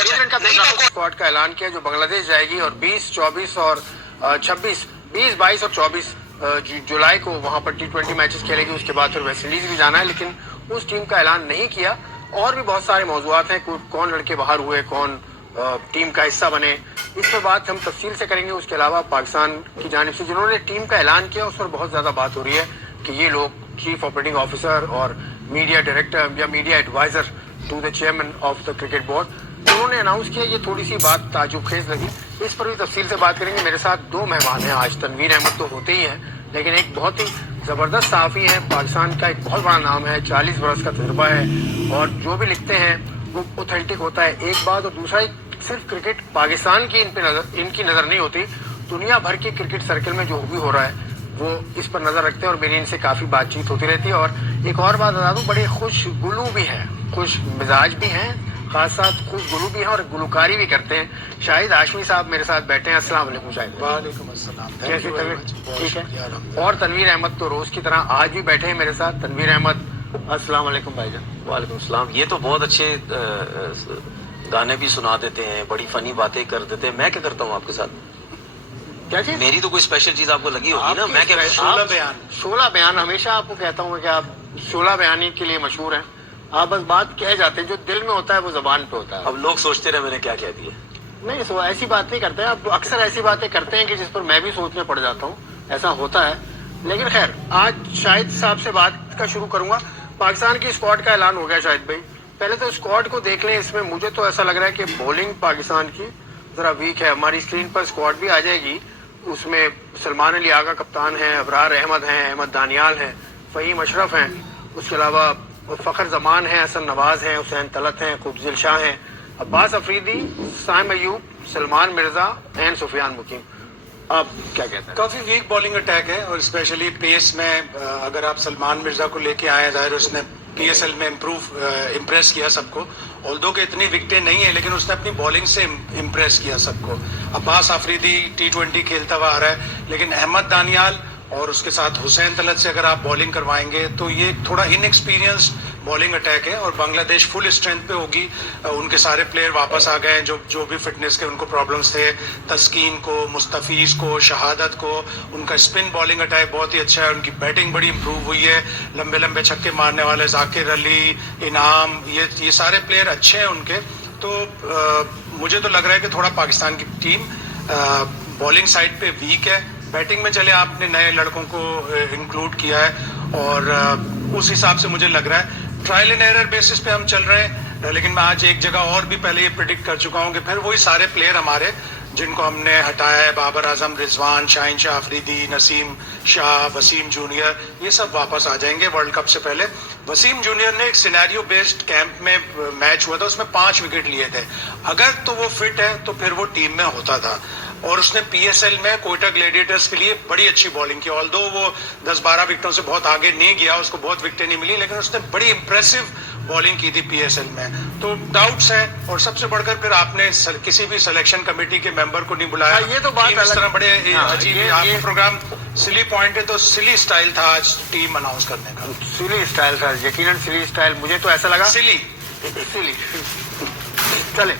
Squad का ऐलान किया जो बांग्लादेश जाएगी और 20, 24 और 26, 20, 22 और 24 जुलाई को वहां पर T20 मैचेस खेलेगी। उसके बाद फिर वेस्ट इंडीज भी जाना है, लेकिन उस टीम का ऐलान नहीं किया। और भी बहुत सारे मौजूद हैं, कौन लड़के बाहर हुए, कौन टीम का हिस्सा बने, इस पर बात हम तफसील से करेंगे। उसके अलावा पाकिस्तान की जानिब से जिन्होंने टीम का ऐलान किया उस पर बहुत ज्यादा बात हो रही है कि ये लोग चीफ ऑपरेटिंग ऑफिसर और मीडिया डायरेक्टर या media adviser to the chairman of the cricket board, उन्होंने अनाउंस किया। ये थोड़ी सी बात ताजुब खेज लगी, इस पर भी तफसील से बात करेंगे। मेरे साथ दो मेहमान हैं आज। तनवीर अहमद तो होते ही हैं, लेकिन एक बहुत ही जबरदस्त सहाफ़ी है, पाकिस्तान का एक बहुत बड़ा नाम है, 40 बरस का तजुर्बा है और जो भी लिखते हैं वो ऑथेंटिक होता है, एक बात। और दूसरा, सिर्फ क्रिकेट पाकिस्तान की इनकी नज़र नहीं होती, दुनिया भर के क्रिकेट सर्कल में जो भी हो रहा है वो इस पर नज़र रखते हैं और मेरी इनसे काफ़ी बातचीत होती रहती है। और एक और बात बता दूँ, बड़े खुश गुलू भी हैं, खुश मिजाज भी हैं, खास साथ खुश गुलू भी हैं और गुलकारी भी करते हैं। शाहिद हाशमी साहब मेरे साथ बैठे हैं। अस्सलाम वालेकुम शाहिद। वालेकुम अस्सलाम। कैसे ठीक है। और तनवीर अहमद तो रोज की तरह आज भी बैठे हैं मेरे साथ। तनवीर अहमद, अस्सलाम वालेकुम भाईजान। वालेकुम सलाम। ये तो बहुत अच्छे गाने भी सुना देते हैं, बड़ी फनी बातें कर देते हैं। मैं क्या करता हूँ आपके साथ? क्या चीज? मेरी तो कोई स्पेशल चीज आपको लगी होगी ना। मैं क्या, शोला बयान हमेशा आपको कहता हूँ कि आप शोला बयानी के लिए मशहूर हैं। आप बस बात कह जाते हैं, जो दिल में होता है वो जबान पे होता है। अब लोग सोचते रहे मैंने क्या कह दिया। नहीं, सो ऐसी बात नहीं करते हैं आप। अक्सर ऐसी बातें करते हैं कि जिस पर मैं भी सोचने पड़ जाता हूँ, ऐसा होता है। लेकिन खैर, आज शाहिद साहब से बात का शुरू करूंगा। पाकिस्तान की स्क्वाड का ऐलान हो गया शाहिद भाई। पहले तो स्क्वाड को देख लें। इसमें मुझे तो ऐसा लग रहा है कि बॉलिंग पाकिस्तान की जरा वीक है। हमारी स्क्रीन पर स्क्वाड भी आ जाएगी। उसमें सलमान अली आगा कप्तान हैं, अबरार अहमद हैं, अहमद दानियाल हैं, फ़हीम अशरफ हैं, उसके अलावा फ़खर जमान हैं, हसन नवाज हैं, हुसैन तलत हैं, खुबजिल शाह हैं, अब्बास अफरीदी, साइम अयूब, सलमान मिर्जा एंड सुफियान मुकीम। आप क्या कहते हैं? काफी वीक बॉलिंग अटैक है और स्पेशली पेस में अगर आप सलमान मिर्जा को लेके आए, जाहिर उसने PSL में इम्प्रेस किया सबको। ऑल्दो के इतनी विकेटें नहीं है, लेकिन उसने अपनी बॉलिंग से इम्प्रेस किया सबको। अब्बास अफरीदी T20 खेलता हुआ आ रहा है, लेकिन अहमद दानियाल और उसके साथ हुसैन तलत से अगर आप बॉलिंग करवाएंगे तो ये थोड़ा इनएक्सपीरियंस बॉलिंग अटैक है। और बांग्लादेश फुल स्ट्रेंथ पे होगी। उनके सारे प्लेयर वापस आ गए हैं जो भी फिटनेस के उनको प्रॉब्लम्स थे। तस्कीन को, मुस्तफीज को, शहादत को। उनका स्पिन बॉलिंग अटैक बहुत ही अच्छा है। उनकी बैटिंग बड़ी इंप्रूव हुई है। लंबे लंबे छक्के मारने वाले जाकिर अली, इनाम, ये सारे प्लेयर अच्छे हैं उनके। तो मुझे तो लग रहा है कि थोड़ा पाकिस्तान की टीम बॉलिंग साइड पे वीक है। बैटिंग में चले आपने नए लड़कों को इंक्लूड किया है और उस हिसाब से मुझे लग रहा है ट्रायल एंड एरर बेसिस पे हम चल रहे हैं। लेकिन मैं आज एक जगह और भी पहले ये प्रिडिक्ट कर चुका हूँ कि फिर वही सारे प्लेयर हमारे जिनको हमने हटाया है, बाबर आजम, रिजवान, शाहीन शाह अफरीदी, नसीम शाह, वसीम जूनियर, ये सब वापस आ जाएंगे वर्ल्ड कप से पहले। वसीम जूनियर ने एक सिनेरियो बेस्ड कैंप में मैच हुआ था, उसमें 5 विकेट लिए थे। अगर तो वो फिट है तो फिर वो टीम में होता था। और उसने PSL में कोयटा ग्लेडिएटर्स के लिए बड़ी अच्छी बॉलिंग की। ऑल्दो वो 10-12 विकेटों से बहुत आगे नहीं गया, उसको बहुत विकेटें नहीं मिली, लेकिन उसने बड़ी इंप्रेसिव बॉलिंग की थी PSL में। तो डाउट्स है। और सबसे बढ़कर फिर आपने किसी भी सिलेक्शन कमेटी के मेंबर को नहीं बुलाया। ये तो बात इस तरह बड़े अजीब। आपका प्रोग्राम सिली पॉइंट है तो सिली स्टाइल था आज टीम अनाउंस करने का। सिली स्टाइल था, यकीनन सिली स्टाइल। मुझे तो ऐसा लगा सिली। चले,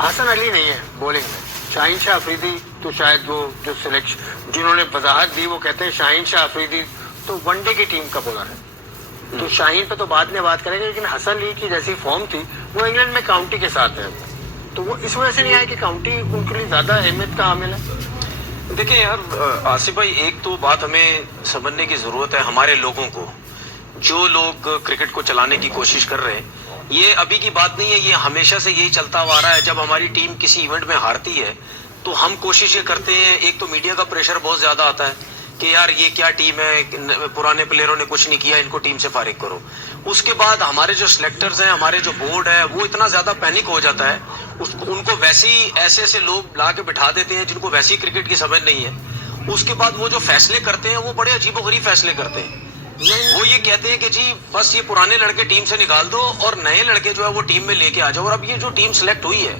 हसन अली नहीं है बॉलिंग में, शाहीन शाह अफरीदी तो शायद वो जो सिलेक्शन जिन्होंने वजाहत दी वो कहते हैं शाहीन शाह अफरीदी तो वनडे की टीम का बॉलर है। तो शाहीन पे तो बाद में बात करेंगे, लेकिन हसन अली की जैसी फॉर्म थी वो इंग्लैंड में काउंटी के साथ है, तो वो इस वजह से नहीं आया कि काउंटी उनके लिए ज्यादा अहमियत का हामिल है। देखिए यार आसिफ भाई, एक तो बात हमें समझने की जरूरत है, हमारे लोगों को, जो लोग क्रिकेट को चलाने की कोशिश कर रहे हैं, ये अभी की बात नहीं है, ये हमेशा से यही चलता हुआ आ रहा है। जब हमारी टीम किसी इवेंट में हारती है तो हम कोशिश ये करते हैं, एक तो मीडिया का प्रेशर बहुत ज्यादा आता है कि यार ये क्या टीम है, पुराने प्लेयरों ने कुछ नहीं किया, इनको टीम से फारिग करो। उसके बाद हमारे जो सिलेक्टर्स हैं, हमारे जो बोर्ड है, वो इतना ज्यादा पैनिक हो जाता है, उनको वैसी ऐसे ऐसे लोग ला के बिठा देते हैं जिनको वैसी क्रिकेट की समझ नहीं है। उसके बाद वो जो फैसले करते हैं वो बड़े अजीबोगरीब फैसले करते हैं। वो ये कहते हैं कि जी बस ये पुराने लड़के टीम से निकाल दो और नए लड़के जो है वो टीम में लेके आ जाओ। और अब ये जो टीम सिलेक्ट हुई है,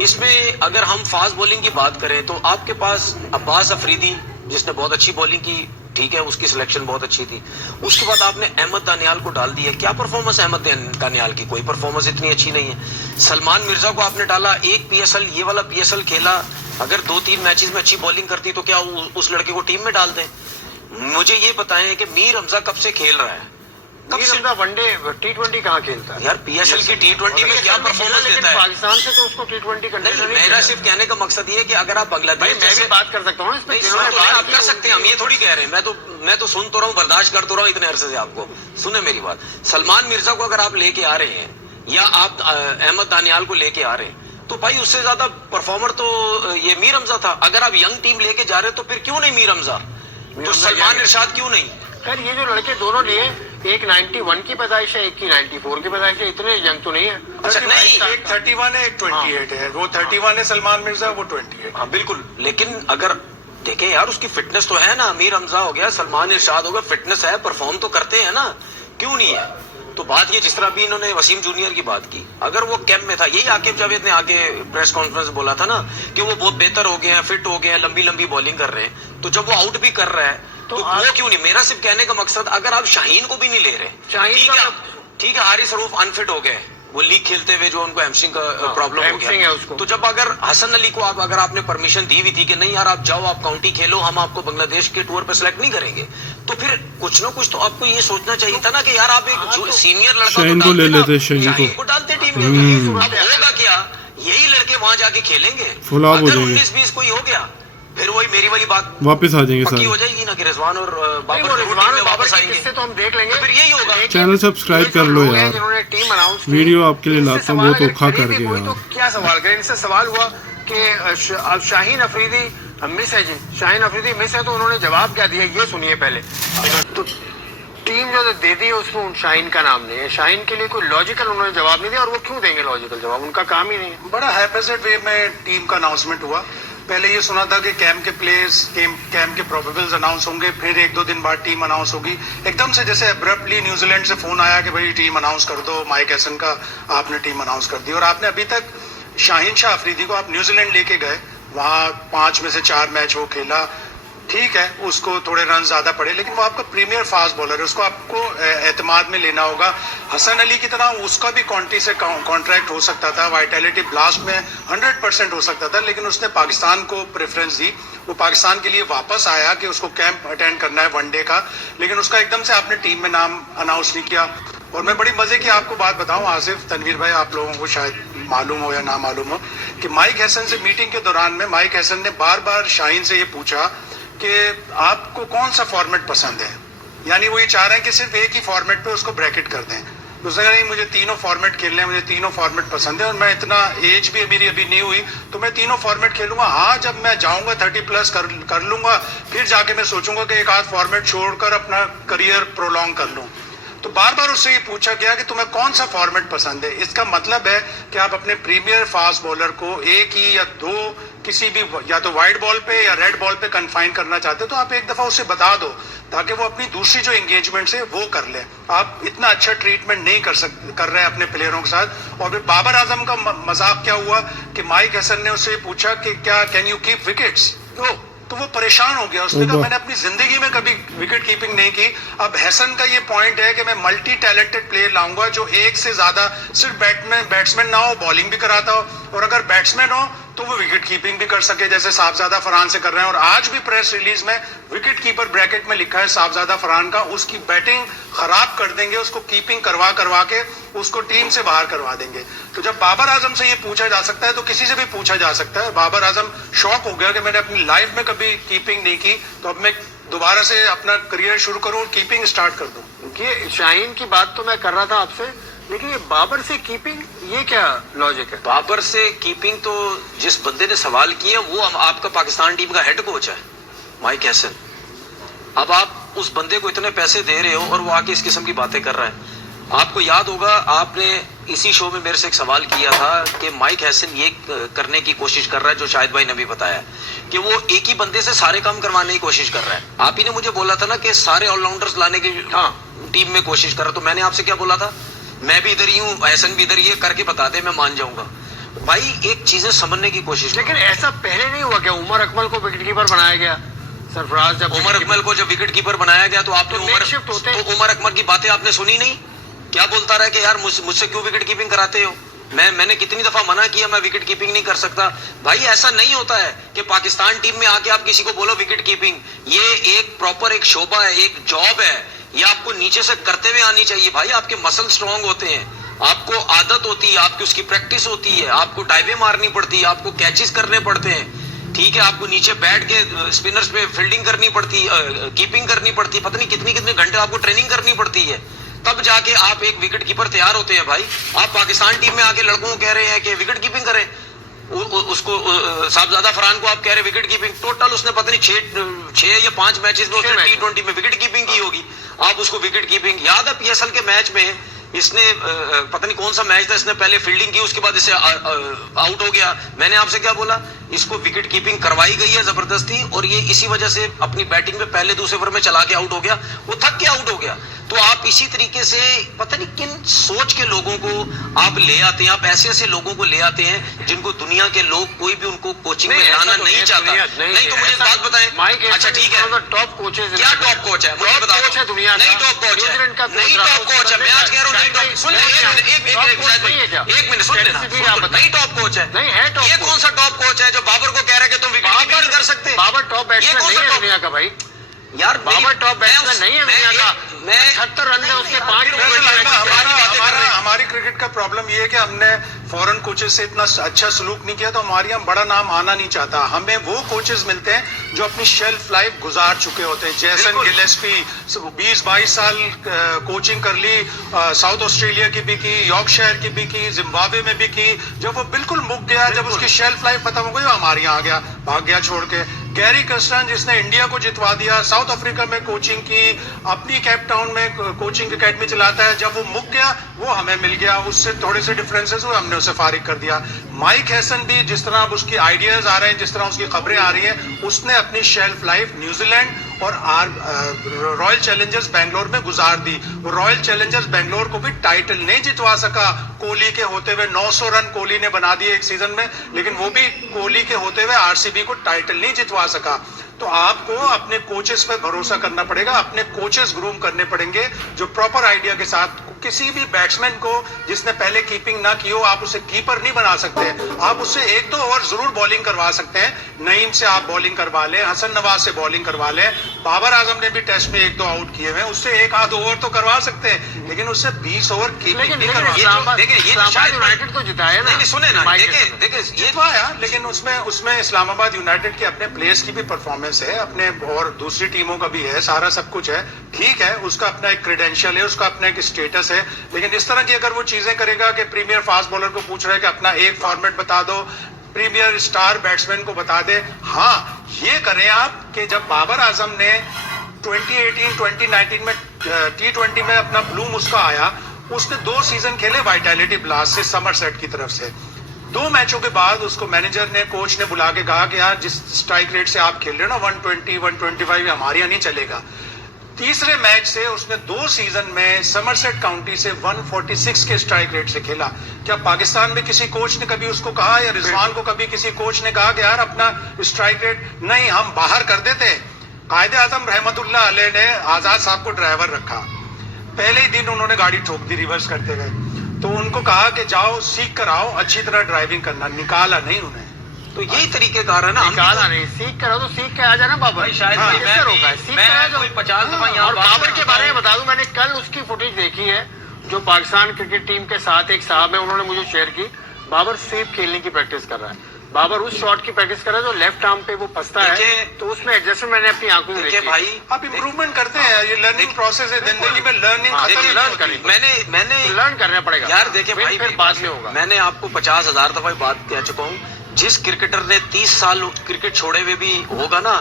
इसमें अगर हम फास्ट बॉलिंग की बात करें तो आपके पास अब्बास अफरीदी जिसने बहुत अच्छी बॉलिंग की ठीक है, उसकी सिलेक्शन बहुत अच्छी थी। उसके बाद आपने अहमद दानियाल को डाल दिया। क्या परफॉर्मेंस अहमद दानियाल की? कोई परफॉर्मेंस इतनी अच्छी नहीं है। सलमान मिर्जा को आपने डाला, एक पीएसएल, ये वाला पीएसएल खेला, अगर 2-3 मैचेस में अच्छी बॉलिंग करती तो क्या उस लड़के को टीम में डाल दें? मुझे ये बताएं कि मीर हमजा कब से खेल रहा है? कब से? वनडे T20 कहाँ खेलता है यार पीएसएल की T20 में क्या परफॉर्मेंस देता है? पाकिस्तान से तो उसको T20 नहीं, मेरा सिर्फ कहने का मकसद ये है कि अगर आप बांग्लादेश मैं भी बात कर सकता हूँ इस पे, आप कर सकते हैं, हम ये थोड़ी कह रहे हैं। मैं तो सुन तो रहा हूँ, बर्दाश्त कर तो रहा हूँ इतने अरसे से आपको। सुने मेरी बात, सलमान मिर्जा को अगर आप लेके आ रहे हैं या आप अहमद दानियाल को लेके आ रहे हैं तो भाई उससे ज्यादा परफॉर्मर तो ये मीर हमजा था। अगर आप यंग टीम लेके जा रहे हैं तो फिर क्यों नहीं मीर हमजा, तो सलमान इरशाद क्यों नहीं? खैर ये जो लड़के दोनों लिए, एक 91 की पैदाइश है, एक की 94 की पैदाइश है, इतने यंग तो नहीं है। अच्छा नहीं, एक 31 है, एक 28 है। वो 31 है सलमान मिर्जा, वो 28। हाँ बिल्कुल, लेकिन अगर देखें यार उसकी फिटनेस तो है ना। मीर हमजा हो गया, सलमान इरशाद हो गया, फिटनेस है, परफॉर्म तो करते हैं ना, क्यों नहीं है? तो बात ये, जिस तरह अभी इन्होंने वसीम जूनियर की बात की, अगर वो कैंप में था, यही आकिब जावेद ने आके प्रेस कॉन्फ्रेंस बोला था ना कि वो बहुत बेहतर हो गए हैं, फिट हो गए हैं, लंबी लंबी बॉलिंग कर रहे हैं, तो जब वो आउट भी कर रहा है तो वो क्यों नहीं? मेरा सिर्फ कहने का मकसद, अगर आप शाहीन को भी नहीं ले रहे, ठीक है, हारिस रऊफ अनफिट हो गए, वो लीग खेलते हुए जो उनको हैमस्ट्रिंग का प्रॉब्लम हो गया, तो जब अगर हसन अली को अगर आपने परमिशन दी हुई थी कि नहीं यार आप जाओ, आप काउंटी खेलो, हम आपको बांग्लादेश के टूर पे सिलेक्ट नहीं करेंगे, तो फिर कुछ ना कुछ तो आपको ये सोचना चाहिए था ना कि यार आप एक सीनियर लड़का को ले लेते, शाहीन को डालते टीम में। अब होगा क्या, यही लड़के वहां जाके खेलेंगे, अगर 19-20 कोई हो गया फिर वही मेरी वाली बात वापस आ जाएंगे, पक्की हो जाएगी ना कि रिजवान और बाबर वापस आएंगे, तो हम देख लेंगे, फिर यही होगा। चैनल सब्सक्राइब कर लो यार, जिन्होंने टीम अनाउंस की, वीडियो आपके लिए लाता हूँ, बहुत औखा कर गया यार। तो क्या सवाल करें? इनसे सवाल हुआ कि अब शाहीन अफरीदी मिस है जी, शाहीन अफरीदी मिस है, तो उन्होंने जवाब क्या दिया ये सुनिए पहले। तो टीम जो दे दी है उसमें शाहीन का नाम नहीं है, शाहीन के लिए कोई लॉजिकल उन्होंने जवाब नहीं दिया, और वो क्यों देंगे लॉजिकल जवाब, उनका काम ही नहीं है। बड़ा हैपेसेड वे में टीम का अनाउंसमेंट हुआ। पहले ये सुना था कि कैंप के प्लेयर्स, कैंप के प्रोबेबल्स अनाउंस होंगे, फिर 1-2 दिन बाद टीम अनाउंस होगी। एकदम से जैसे अब्रप्टली न्यूजीलैंड से फोन आया कि भाई टीम अनाउंस कर दो, माइक हैसन का आपने टीम अनाउंस कर दी। और आपने अभी तक शाहीन शाह अफरीदी को आप न्यूजीलैंड लेके गए, वहां 5 में से 4 मैच वो खेला, ठीक है, उसको थोड़े रन ज्यादा पड़े, लेकिन वो आपका प्रीमियर फास्ट बॉलर है, उसको आपको एतमाद में लेना होगा। हसन अली की तरह उसका भी कॉन्टी से कॉन्ट्रैक्ट हो सकता था, वाइटैलिटी ब्लास्ट में 100% हो सकता था, लेकिन उसने पाकिस्तान को प्रेफरेंस दी। वो पाकिस्तान के लिए वापस आया कि उसको कैंप अटेंड करना है वनडे का, लेकिन उसका एकदम से आपने टीम में नाम अनाउंस नहीं किया। और मैं बड़ी मजे की आपको बात बताऊं, आसिफ, तनवीर भाई, आप लोगों को शायद मालूम हो या ना मालूम हो कि माइक हैसन से मीटिंग के दौरान में माइक हैसन ने बार बार शाहीन से ये पूछा कि आपको कौन सा फॉर्मेट पसंद है, यानी वो ये चाह रहे हैं कि सिर्फ एक ही फॉर्मेट पे उसको ब्रैकेट कर दें। उसने कहा नहीं, मुझे तीनों फॉर्मेट खेलने हैं, मुझे तीनों फॉर्मेट पसंद है, और मैं इतना एज भी मेरी अभी नहीं हुई तो मैं तीनों फॉर्मेट खेलूंगा। हाँ, जब मैं जाऊंगा 30+ कर लूंगा, फिर जाके मैं सोचूंगा कि एक आध फॉर्मेट छोड़कर अपना करियर प्रोलॉन्ग कर लूं। तो बार बार उससे ये पूछा गया कि तुम्हें कौन सा फॉर्मेट पसंद है। इसका मतलब है कि आप अपने प्रीमियर फास्ट बॉलर को एक ही या दो किसी भी, या तो वाइड बॉल पे या रेड बॉल पे कन्फाइन करना चाहते हो तो आप एक दफा उसे बता दो, ताकि वो अपनी दूसरी जो एंगेजमेंट है वो कर ले। आप इतना अच्छा ट्रीटमेंट नहीं कर रहे हैं अपने प्लेयरों के साथ। और फिर बाबर आजम का मजाक क्या हुआ कि माइक हैसन ने उससे पूछा कि क्या कैन यू कीप विकेट्स, तो वो परेशान हो गया। उसने कहा मैंने अपनी जिंदगी में कभी विकेट कीपिंग नहीं की। अब हैसन का ये पॉइंट है कि मैं मल्टी टैलेंटेड प्लेयर लाऊंगा जो एक से ज्यादा सिर्फ बैट्समैन ना हो, बॉलिंग भी कराता हो, और अगर बैट्समैन हो तो वो विकेट कीपिंग भी कर सके, जैसे साहबजादा फरहान से कर रहे हैं। और आज भी प्रेस रिलीज में विकेट कीपर ब्रैकेट में लिखा है साहबजादा फरहान का। उसकी बैटिंग खराब कर देंगे, उसको कीपिंग करवा के उसको टीम से बाहर करवा देंगे। तो जब बाबर आजम से ये पूछा जा सकता है तो किसी से भी पूछा जा सकता है। बाबर आजम शॉक हो गया कि मैंने अपनी लाइफ में कभी कीपिंग नहीं की, तो अब मैं दोबारा से अपना करियर शुरू करूं और कीपिंग स्टार्ट कर दूं। ये शाहीन की बात तो मैं कर रहा था आपसे, लेकिन ये बाबर से कीपिंग, ये क्या लॉजिक है? बाबर से कीपिंग तो जिस बंदे ने सवाल किया वो आपका पाकिस्तान टीम का हेड कोच है माइक हैसन। अब आप उस बंदे को इतने पैसे दे रहे हो और वो आके इस किस्म की बातें कर रहा है। आपको याद होगा, आपने इसी शो में मेरे से एक सवाल किया था कि माइक हैसन ये करने की कोशिश कर रहा है, जो शाहिद भाई ने भी बताया कि वो एक ही बंदे से सारे काम करवाने की कोशिश कर रहा है। आप ही ने मुझे बोला था ना कि सारे ऑलराउंडर्स लाने की टीम में कोशिश कर रहा, तो मैंने आपसे क्या बोला था, मैं भी इधर ही हूँ, हैसन भी इधर ही है, करके बता दे, मैं मान जाऊंगा। भाई एक चीजें समझने की कोशिश। लेकिन ऐसा पहले नहीं हुआ क्या? उमर अकमल को विकेट कीपर बनाया गया, सरफराज जब उमर अकमल को जब विकेट कीपर बनाया गया तो आपने makeshift होते हैं। तो उमर अकमल की बातें आपने सुनी नहीं? क्या बोलता रहा कि यार मुझसे क्यों विकेट कीपिंग कराते हो? मैंने कितनी दफा मना किया, मैं विकेट कीपिंग नहीं कर सकता। भाई ऐसा नहीं होता है कि पाकिस्तान टीम में आके आप किसी को बोलो विकेट कीपिंग। ये एक प्रॉपर एक शोबा है, एक जॉब है, ये आपको नीचे से करते हुए आनी चाहिए। भाई आपके मसल स्ट्रांग होते हैं, आपको आदत होती है, आपकी उसकी प्रैक्टिस होती है, आपको डाइवें मारनी पड़ती है, आपको कैचेस करने पड़ते हैं, ठीक है, आपको नीचे बैठ के स्पिनर्स पे फील्डिंग करनी पड़ती है, कीपिंग करनी पड़ती है, पता नहीं कितनी कितने घंटे आपको ट्रेनिंग करनी पड़ती है, तब जाके आप एक विकेट कीपर तैयार होते हैं। भाई आप पाकिस्तान टीम में आके लड़कों को कह रहे हैं कि विकेट कीपिंग करें, उसको साहबजादा फरहान को आप कह रहे विकेट कीपिंग, टोटल उसने पता नहीं 6 या 5 मैचेस में उसने T20 में विकेट कीपिंग की होगी। आप उसको विकेट कीपिंग, याद है PSL के मैच में इसने पता नहीं कौन सा मैच था, इसने पहले फील्डिंग की, उसके बाद इसे आउट हो गया। मैंने आपसे क्या बोला, इसको विकेट कीपिंग करवाई गई है जबरदस्ती, और ये इसी वजह से अपनी बैटिंग में पहले दूसरे ओवर में चला के आउट हो गया, वो थक के आउट हो गया। तो आप इसी तरीके से पता नहीं किन सोच के लोगों को आप ले आते हैं, आप ऐसे ऐसे लोगों को ले आते हैं जिनको दुनिया के लोग कोई भी उनको कोचिंग में लाना नहीं चाहता। नहीं तो मुझे बात बताएं। अच्छा ठीक है, टॉप कोचेज, क्या टॉप कोच है मुझे बता दो। दुनिया नहीं टॉप कोच है, नहीं टॉप कोच है, मैं आज कह रहा हूँ नहीं टॉप। सुन ले एक मिनट सुन लेना, नहीं टॉप कोच है, नहीं है टॉप। ये कौन सा टॉप कोच है जो बाबर को कह रहा है कि तुम विकेट कीपिंग नहीं कर सकते? बाबर टॉप बैट्समैन नहीं है दुनिया का भाई, यार बाबर टॉप बैट्समैन नहीं है दुनिया का। मैं 78 रन में उसने 5 हमारी क्रिकेट का प्रॉब्लम ये है कि हमने फॉरेन कोचेस से इतना अच्छा सलूक नहीं किया, तो हमारे यहाँ बड़ा नाम आना नहीं चाहता। हमें वो कोचेस मिलते हैं जो अपनी शेल्फ लाइफ गुजार चुके होते हैं। जैसन गिलेस्पी 20-22 साल कोचिंग कर ली, साउथ ऑस्ट्रेलिया की भी की, यॉर्कशायर की भी की, जिम्बाब्वे में भी की। जब वो बिल्कुल मुक गया, जब उसकी शेल्फ लाइफ खत्म हो गई, वो हमारे यहाँ आ गया, भाग गया छोड़ के। गैरी कर्स्टन जिसने इंडिया को जितवा दिया, साउथ अफ्रीका में कोचिंग की, अपनी केप टाउन में कोचिंग एकेडमी चलाता है, जब वो मुक गया वो हमें मिल गया, उससे थोड़े से डिफरेंसेस हुए, हमने उसे फारिग कर दिया। माइक हैसन भी जिस तरह अब उसकी आइडियाज आ रहे हैं, जिस तरह उसकी खबरें आ रही हैं, उसने अपनी शेल्फ लाइफ न्यूजीलैंड और रॉयल चैलेंजर्स बेंगलोर में गुजार दी। रॉयल चैलेंजर्स बेंगलोर को भी टाइटल नहीं जितवा सका कोहली के होते हुए। 900 रन कोहली ने बना दिए एक सीजन में, लेकिन वो भी कोहली के होते हुए आरसीबी को टाइटल नहीं जितवा सका। तो आपको अपने कोचेस पे भरोसा करना पड़ेगा, अपने कोचेस ग्रूम करने पड़ेंगे जो प्रॉपर आइडिया के साथ। किसी भी बैट्समैन को जिसने पहले कीपिंग ना की हो, आप उसे कीपर नहीं बना सकते। आप उससे 1-2 ओवर जरूर बॉलिंग करवा सकते हैं। नईम से आप बॉलिंग करवा लें, हसन नवाज से बॉलिंग करवा लें। बाबर आजम ने भी टेस्ट में 1-2 आउट किए हुए, उससे 1-8 ओवर तो करवा सकते हैं, लेकिन उससे 20 ओवर कीपिंग नहीं करवा। देखिए ये शायद यूनाइटेड को जिताया ना, नहीं सुने ना, देखिए ये जितवाया, लेकिन उसमें इस्लामाबाद यूनाइटेड के अपने प्लेयर्स की भी परफॉर्मेंस है, अपने और दूसरी टीमों का भी है, सारा सब कुछ है, ठीक है। उसका अपना एक क्रेडेंशियल है, उसका अपना एक स्टेटस है। लेकिन इस तरह की अगर वो चीजें करेगा कि प्रीमियर फास्ट बॉलर को पूछ रहा है कि अपना एक फॉर्मेट बता दो, प्रीमियर स्टार बैट्समैन को बता दे, हाँ ये करें आप कि जब बाबर आजम ने 2018-2019 में T20 में अपना ब्लूम उसका आया, उसने 2 सीजन खेले वाइटैलिटी ब्लास्ट से समरसेट की तरफ से। 2 मैचों के बाद उसको मैनेजर ने, कोच ने बुला के कहा कि यार जिस स्ट्राइक रेट से आप खेल रहे हो ना 120-125, हमारे यहाँ नहीं चलेगा। तीसरे मैच से उसने 2 सीजन में समरसेट काउंटी से 146 के स्ट्राइक रेट से खेला। क्या पाकिस्तान में किसी कोच ने कभी उसको कहा, या रिजवान को कभी किसी कोच ने कहा कि यार अपना स्ट्राइक रेट नहीं हम बाहर कर देते? कायदे आजम रहमतुल्लाह अलैह ने आजाद साहब को ड्राइवर रखा, पहले ही दिन उन्होंने गाड़ी ठोक दी रिवर्स करते हुए, तो उनको कहा कि जाओ सीख कर आओ अच्छी तरह ड्राइविंग करना, निकाला नहीं उन्हें। तो यही तरीके कार है ना, निकाला नहीं, सीख कर आओ तो सीख के आ जाना बाबर। शायद हाँ, मैं इससे रोका है, सीख कर आ जाओ। 50 दफा यहाँ और बाबर के बारे में बता दूं, मैंने कल उसकी फुटेज देखी है जो पाकिस्तान क्रिकेट टीम के साथ एक साहब है, उन्होंने मुझे शेयर की। बाबर स्वीप खेलने की प्रैक्टिस कर रहा है, बाबर उस शॉट की प्रैक्टिस कर रहा है जो लेफ्ट आर्म पे वो फंसता है, तो उसमें एडजस्टमेंट मैंने अपनी आंखों से देखी। भाई आप इंप्रूवमेंट करते हैं, ये लर्निंग प्रोसेस है, जिंदगी में लर्निंग लर्न करेंगे, मैंने लर्न करना पड़ेगा यार। देखिए भाई फिर बाद में होगा। मैंने आपको 50,000 दफा बात कह चुका हूँ, जिस क्रिकेटर ने 30 साल क्रिकेट छोड़े हुए भी होगा ना,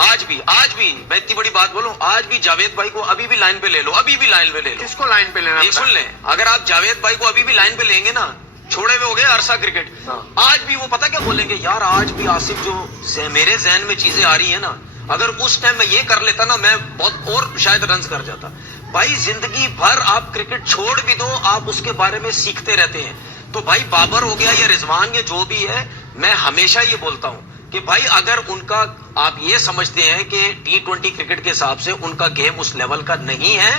आज भी मैं इतनी बड़ी बात बोलूं, आज भी जावेद भाई को अभी भी लाइन पे ले लो, अभी भी लाइन पे ले लो। किसको लाइन पे लेना? सुन लें, अगर आप जावेद भाई को अभी भी लाइन पे लेंगे ना, छोड़े हुए हो गए अरसा क्रिकेट, आज भी वो पता क्या बोलेंगे, यार आज भी आसिफ जो मेरे जहन में चीजें आ रही है ना, अगर उस टाइम में ये कर लेता ना, मैं बहुत और शायद रन कर जाता। भाई जिंदगी भर आप क्रिकेट छोड़ भी दो, आप उसके बारे में सीखते रहते हैं। तो भाई बाबर हो गया या रिजवान, ये जो भी है, मैं हमेशा ये बोलता हूं कि भाई अगर उनका आप ये समझते हैं कि T20 क्रिकेट के हिसाब से उनका गेम उस लेवल का नहीं है,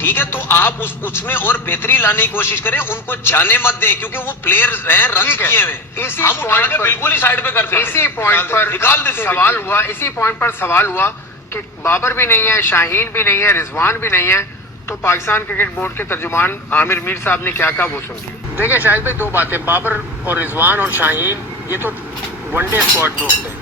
ठीक है, तो आप उसमें और बेहतरी लाने की कोशिश करें, उनको जाने मत दें, क्योंकि वो प्लेयर हैं, रन ठीक है। किए हुए। इसी हम उठा point के पर- बिल्कुल ही साइड पे करते हैं, इसी पॉइंट पर निकाल देते हैं सवाल बिल्कुल। हुआ, इसी पॉइंट पर सवाल हुआ कि बाबर भी नहीं है, शाहीन भी नहीं है, रिजवान भी नहीं है, तो पाकिस्तान क्रिकेट बोर्ड के तर्जुमान आमिर मीर साहब ने क्या कहा वो सुनिए। देखिए शाहिद भाई, दो बातें, बाबर और रिजवान और शाहीन ये तो वनडे स्क्वाड में होते हैं,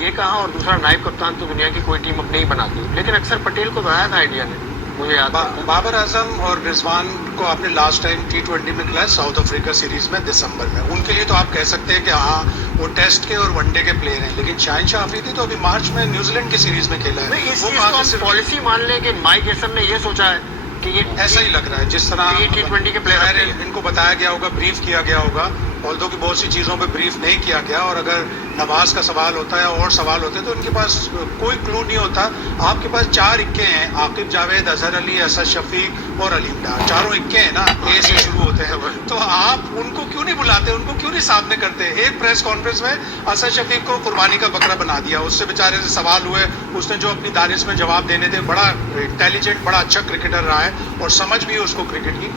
ये कहा, और दूसरा नायब कप्तान तो दुनिया की कोई टीम अब नहीं बनाती, लेकिन अक्सर पटेल को बनाया था इंडिया ने, मुझे याद है। बाबर आजम और रिजवान को आपने लास्ट टाइम T20 में खिलाया साउथ अफ्रीका सीरीज में दिसंबर में, उनके लिए तो आप कह सकते हैं कि हाँ वो टेस्ट के और वनडे के प्लेयर हैं, लेकिन शाहिन शाह अफरीदी तो अभी मार्च में न्यूजीलैंड की सीरीज में खेला है। नहीं, इस वो चीज को कहाँ हम से सिर्फ- पॉलिसी मान लें कि माइक हेसन ने ये सोचा है कि ये ऐसा ही लग रहा है जिस तरह ये T20 के प्लेयर खैर, अपने हैं। इनको बताया गया होगा, ब्रीफ किया गया होगा, ऑल्दो की बहुत सी चीज़ों पे ब्रीफ नहीं किया गया, और अगर नवाज का सवाल होता है और सवाल होते हैं तो उनके पास कोई क्लू नहीं होता। आपके पास 4 इक्के हैं, आकिब जावेद, अजहर अली, असद शफीक और अलीम डार, चारों इक्के हैं ना, ए से शुरू होते हैं, तो आप उनको क्यों नहीं बुलाते, उनको क्यों नहीं सामने करते? एक प्रेस कॉन्फ्रेंस में असद शफीक को कुर्बानी का बकरा बना दिया, उससे बेचारे से सवाल हुए, उसने जो अपनी दानिश में जवाब देने थे, बड़ा इंटेलिजेंट, बड़ा अच्छा क्रिकेटर रहा है और समझ भी है उसको क्रिकेट की।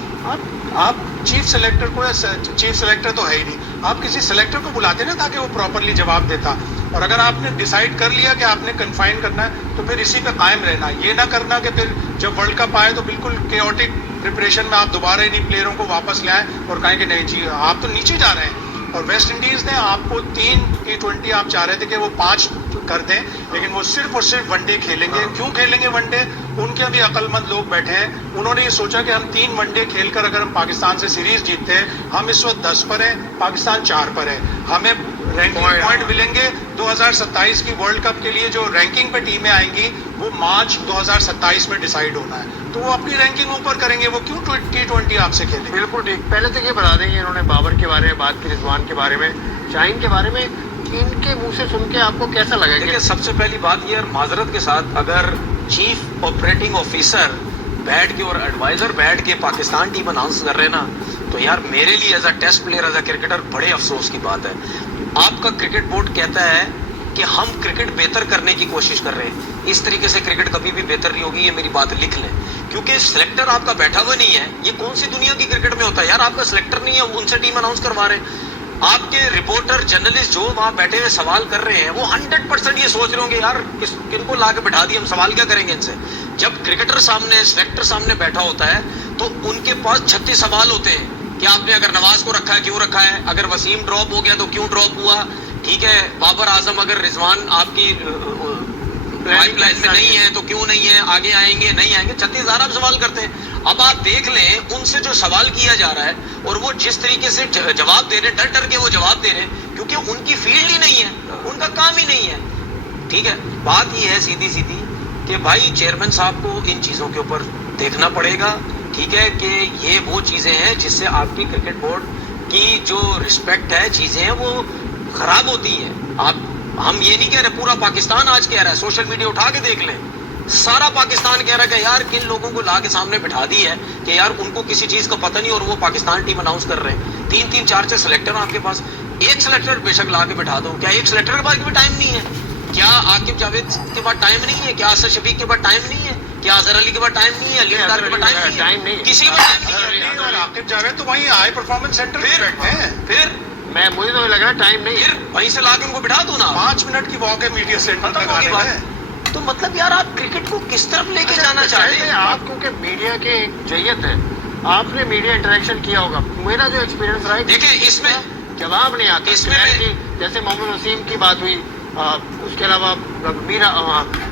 आप चीफ सेलेक्टर को, चीफ सेलेक्टर तो है ही नहीं, आप किसी सेलेक्टर को बुलाते ना ताकि वो प्रॉपरली जवाब देता। और अगर आपने डिसाइड कर लिया कि आपने कन्फाइन करना है तो फिर इसी पे कायम रहना, ये ना करना कि फिर जब वर्ल्ड कप आए तो बिल्कुल केओटिक प्रिपरेशन में आप दोबारा इन्हीं प्लेयरों को वापस ले आए और कहें कि नहीं जी आप तो नीचे जा रहे हैं। और वेस्ट इंडीज ने आपको 3 T20 आप चाह रहे थे कि वो 5 कर दें, लेकिन वो सिर्फ और सिर्फ वनडे खेलेंगे। क्यों खेलेंगे वनडे? उनके भी अक्लमंद लोग बैठे हैं, उन्होंने ये सोचा कि हम 3 वनडे खेलकर अगर हम पाकिस्तान से सीरीज जीतते हैं, हम इस वक्त 10 पर हैं, पाकिस्तान 4 पर है, हमें रैंकिंग पॉइंट मिलेंगे। 2027 की वर्ल्ड कप के लिए जो रैंकिंग पे टीमें आएंगी वो मार्च 2027 में डिसाइड होना है, तो वो अपनी रैंकिंग ऊपर करेंगे, वो क्यों T20 आपसे खेलेंगे? बिल्कुल ठीक। पहले तो ये बता देंगे, इन्होंने बाबर के बारे में बात की, रिजवान के बारे में, शाहीन के बारे में, इनके मुंह से सुन के आपको कैसा लगा? देखिए सबसे पहली बात ये, माजरत के साथ, अगर चीफ ऑपरेटिंग ऑफिसर बैठ के और एडवाइजर बैठ के पाकिस्तान टीम अनाउंस कर रहे हैं ना, तो यार मेरे लिए as a test player, as a cricketer बड़े अफसोस की बात है। आपका क्रिकेट बोर्ड कहता है कि हम क्रिकेट बेहतर करने की कोशिश कर रहे हैं, इस तरीके से क्रिकेट कभी भी बेहतर नहीं होगी, ये मेरी बात लिख लें, क्योंकि सिलेक्टर आपका बैठा हुआ नहीं है। ये कौन सी दुनिया की क्रिकेट में होता है यार, आपका सिलेक्टर नहीं है, उनसे टीम अनाउंस करवा रहे हैं। आपके रिपोर्टर, जर्नलिस्ट जो वहां बैठे हुए सवाल कर रहे हैं, वो 100% ये सोच रहे होंगे यार किनको ला के बैठा दिया, हम सवाल क्या करेंगे इनसे। जब क्रिकेटर सामने, सिलेक्टर सामने बैठा होता है तो उनके पास 36 सवाल होते हैं कि आपने अगर नवाज को रखा है क्यों रखा है, अगर वसीम ड्रॉप हो गया तो क्यों ड्रॉप हुआ, ठीक है, बाबर आजम अगर रिजवान आपकी पाइपलाइन में नहीं है तो क्यों नहीं है, आगे आएंगे नहीं आएंगे, 36,000 आप सवाल करते हैं। अब आप देख लें उनसे जो सवाल किया जा रहा है और वो जिस तरीके से जवाब दे रहे, डर डर के वो जवाब दे रहे हैं, क्योंकि उनकी फील्ड ही नहीं है, उनका काम ही नहीं है। ठीक है, बात ये है सीधी सीधी कि भाई चेयरमैन साहब को इन चीजों के ऊपर देखना पड़ेगा, ठीक है, कि ये वो चीजें हैं जिससे आपकी क्रिकेट बोर्ड की जो रिस्पेक्ट है, चीजें हैं वो खराब होती हैं। आप, हम ये नहीं कह रहे, पूरा पाकिस्तान आज कह रहा है, सोशल मीडिया उठा के देख लें, सारा पाकिस्तान कह रहा है कि यार किन लोगों को ला के सामने बिठा दी है कि यार उनको किसी चीज का पता नहीं और वो पाकिस्तान टीम अनाउंस कर रहे हैं। 3-3, 4-4 सिलेक्टर आपके पास, एक सिलेक्टर बेशक ला के बिठा दो, क्या एक सिलेक्टर के पास भी टाइम नहीं है? क्या आकिब जावेद के पास टाइम नहीं है? क्या असद शफीक के पास टाइम नहीं है? क्या अजहर अली के पास टाइम नहीं है? अलीम डार के पास टाइम नहीं है? किसी के पास टाइम नहीं है। आकिब जावेद तो वहीं हाई परफॉर्मेंस सेंटर में बैठते हैं। फिर मुझे तो लग रहा है टाइम नहीं है, फिर वहीं से लाके उनको बिठा दो ना। 5 मिनट की वॉक है मीडिया सेंटर खत्म होगी बात। तो मतलब यार आप क्रिकेट को किस तरफ लेके जाना चाहते हैं? आप क्योंकि मीडिया के जैयत है, आपने मीडिया इंटरेक्शन किया होगा, मेरा जो एक्सपीरियंस रहा है, देखिए इसमें जवाब नहीं आता। इसमें जैसे मोहम्मद वसीम की बात हुई, उसके अलावा मीरा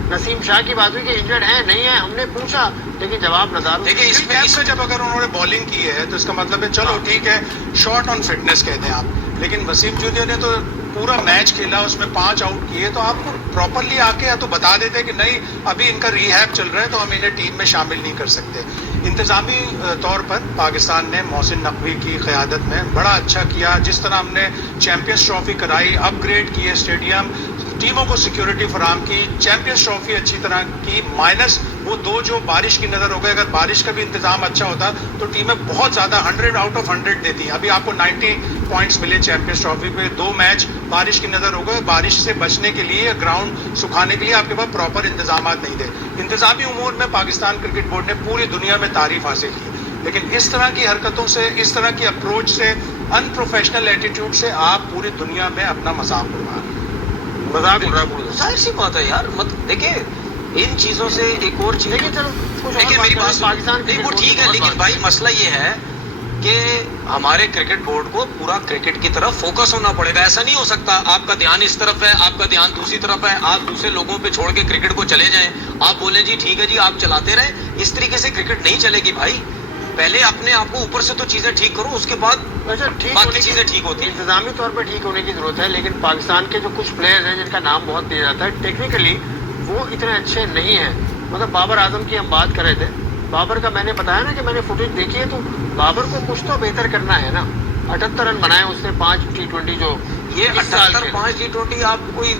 नसीम शाह की बात हुई कि इंजर्ड है नहीं है, हमने पूछा लेकिन जवाब नदार। देखिए इसमें जब अगर उन्होंने बॉलिंग की है तो इसका मतलब है चलो ठीक है, शॉर्ट ऑन फिटनेस कहते हैं आप, लेकिन वसीम जूनियर ने तो पूरा मैच खेला, उसमें 5 आउट किए, तो आपको प्रॉपरली आके या तो बता देते कि नहीं अभी इनका रिहैब चल रहा है तो हम इन्हें टीम में शामिल नहीं कर सकते। इंतजामी तौर पर पाकिस्तान ने मोहसिन नकवी की क़यादत में बड़ा अच्छा किया, जिस तरह हमने चैंपियंस ट्रॉफी कराई, अपग्रेड किए स्टेडियम, टीमों को सिक्योरिटी फराम की, चैंपियंस ट्रॉफी अच्छी तरह की, माइनस वो दो जो बारिश की नज़र हो गए। अगर बारिश का भी इंतजाम अच्छा होता तो टीमें बहुत ज़्यादा 100 आउट ऑफ 100 देती। अभी आपको 90 पॉइंट्स मिले चैंपियंस ट्रॉफी पे, 2 मैच बारिश की नज़र हो गए। बारिश से बचने के लिए, ग्राउंड सुखाने के लिए आपके पास प्रॉपर इंतजाम नहीं थे। इंतजामी उमूर में पाकिस्तान क्रिकेट बोर्ड ने पूरी दुनिया में तारीफ हासिल की, लेकिन इस तरह की हरकतों से, इस तरह की अप्रोच से, अनप्रोफेशनल एटीट्यूड से आप पूरी दुनिया में अपना मजाक उड़ा रहे हैं। मजाक उड़ रहा, जाहिर सी बात है यार। मतलब देखिए, इन चीजों से एक और चीज, लेकिन चलो कुछ और देखिए मेरी बात बात करें, पाकिस्तान नहीं, वो क्रिकेट ठीक है, बोर्ड की लेकिन बात भाई मसला ये है कि हमारे क्रिकेट बोर्ड को पूरा क्रिकेट की तरफ फोकस होना पड़ेगा। ऐसा नहीं हो सकता आपका ध्यान इस तरफ है, आपका ध्यान दूसरी तरफ है, आप दूसरे लोगों पे छोड़ के क्रिकेट को चले जाएं, आप बोले जी ठीक है जी आप चलाते रहे। इस तरीके से क्रिकेट नहीं चलेगी भाई। पहले अपने आप को ऊपर से तो चीजें ठीक करो, उसके बाद अच्छा ठीक बाकी चीजें ठीक होती हैं। इंतजामी तौर पर ठीक होने की जरूरत है, लेकिन पाकिस्तान के जो कुछ प्लेयर्स हैं जिनका नाम बहुत दिया जाता है, टेक्निकली वो इतने अच्छे नहीं हैं। मतलब बाबर आजम की हम बात कर रहे थे, बाबर का मैंने बताया ना कि मैंने फुटेज देखी है, तो बाबर को कुछ तो बेहतर करना है ना। 78 रन बनाए उसने 5 T20 जो ये इस साल 78 के। 5 T20 आप कोई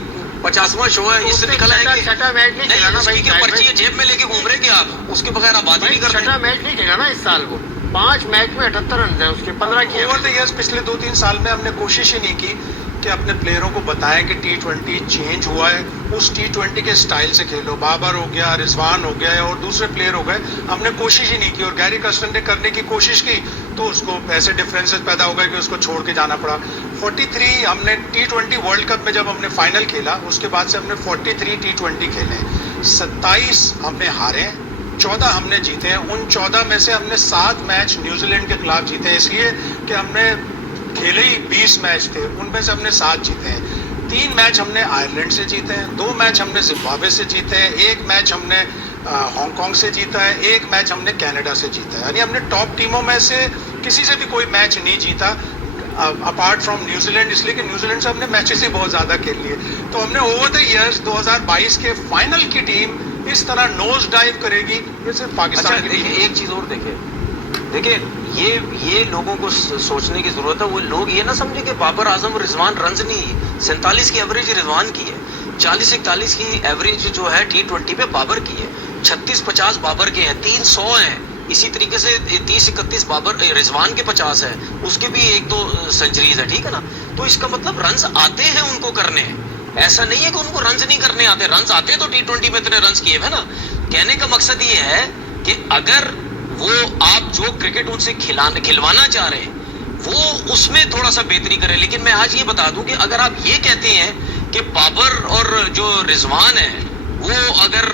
50वां शो है, इससे निकला है कि छठा मैच नहीं खेला ना भाई, उसकी क्या पर्ची है जेब में लेके घूम रहे कि आप उसके बगैर आप बात ही नहीं कर छठा रहे। मैच नहीं खेला ना इस साल वो। 5 मैच में 78 रन है उसके, 15 किए। ओवर द इयर्स पिछले 2-3 साल में हमने कोशिश ही नहीं की कि अपने प्लेयरों को बताएं कि T20 चेंज हुआ है, उस T20 के स्टाइल से खेलो। बाबर हो गया, रिजवान हो गया और दूसरे प्लेयर हो गए, हमने कोशिश ही नहीं की। और गैरी कर्स्टन ने करने की कोशिश की तो उसको ऐसे डिफरेंसेस पैदा हो गए कि उसको छोड़ के जाना पड़ा। 43 हमने T20 वर्ल्ड कप में जब हमने फाइनल खेला, उसके बाद से हमने 43 T20 खेले, 27 हमने हारे, 14 हमने जीते हैं। उन 14 में से हमने 7 मैच न्यूजीलैंड के खिलाफ जीते हैं, इसलिए कि हमने खेले ही 20 मैच थे, उनमें से हमने 7 जीते हैं। 3 मैच हमने आयरलैंड से जीते हैं, 2 मैच हमने जिम्बाब्वे से जीते हैं, 1 मैच हमने हांगकांग से जीता है, 1 मैच हमने कनाडा से जीता है। यानी हमने टॉप टीमों में से किसी से भी कोई मैच नहीं जीता अपार्ट फ्रॉम न्यूजीलैंड, इसलिए कि न्यूजीलैंड से हमने मैचेस ही बहुत ज़्यादा खेल लिए। तो हमने ओवर द ईयर्स 2022 के फाइनल की टीम इस तरह नोज डाइव करेगी, ये सिर्फ पाकिस्तान अच्छा की टीम देखिए, एक चीज और देखिए ये लोगों को सोचने की जरूरत है। वो लोग ये ना समझे कि बाबर आजम और रिजवान रन नहीं, 47 की एवरेज रिजवान की है, 40-41 की एवरेज जो है T20 पे बाबर की है, 36-50 बाबर के हैं, 300 हैं। इसी तरीके से 30-31 बाबर रिजवान के 50 है, उसके भी 1-2 सेंचुरीज है, ठीक है ना। तो इसका मतलब रन्स आते हैं उनको करने, ऐसा नहीं है कि उनको रन्स नहीं करने आते। रन्स आते तो T20 में इतने रन्स किए है ना। कहने का मकसद ये है कि अगर वो आप जो क्रिकेट उनसे खिलवाना चाह रहे हैं वो उसमें थोड़ा सा बेहतरी करें। लेकिन मैं आज ये बता दूं कि अगर आप ये कहते हैं कि बाबर और जो रिजवान है वो अगर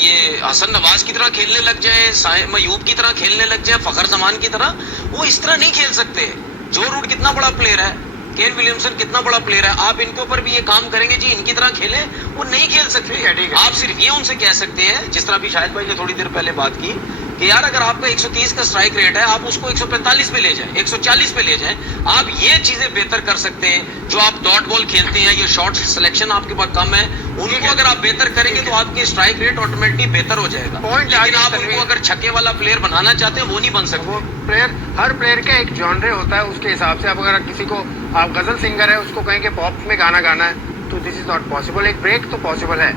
ये हसन नवाज की तरह खेलने लग जाए, साइम अयूब की तरह खेलने लग जाए, फखर जमान की तरह, वो इस तरह नहीं खेल सकते। जो रूट कितना बड़ा प्लेयर है, केन विलियमसन कितना बड़ा प्लेयर है, आप इनके ऊपर भी ये काम करेंगे जी इनकी तरह खेलें, वो नहीं खेल सकते। ठीक है। आप सिर्फ ये उनसे कह सकते हैं, जिस तरह भी शाहिद भाई ने थोड़ी देर पहले बात की कि यार अगर आपका 130 का स्ट्राइक रेट है, आप उसको 145 पे ले जाएं, 140 पे ले जाएं। आप ये चीजें बेहतर कर सकते हैं। जो आप डॉट बॉल खेलते हैं, ये शॉट सिलेक्शन आपके पास कम है, उनको अगर आप बेहतर करेंगे तो आपकी स्ट्राइक रेट ऑटोमेटिकली बेहतर हो जाएगा। Point लेकिन आगे आप तनवीर। उनको अगर छक्के वाला प्लेयर बनाना चाहते हैं वो नहीं बन सकते। वो प्लेयर, हर प्लेयर का एक जॉनरे होता है, उसके हिसाब से अब अगर किसी को, आप गजल सिंगर है, उसको कहें कि पॉप में गाना गाना है, तो दिस इज नॉट पॉसिबल। एक ब्रेक तो पॉसिबल है,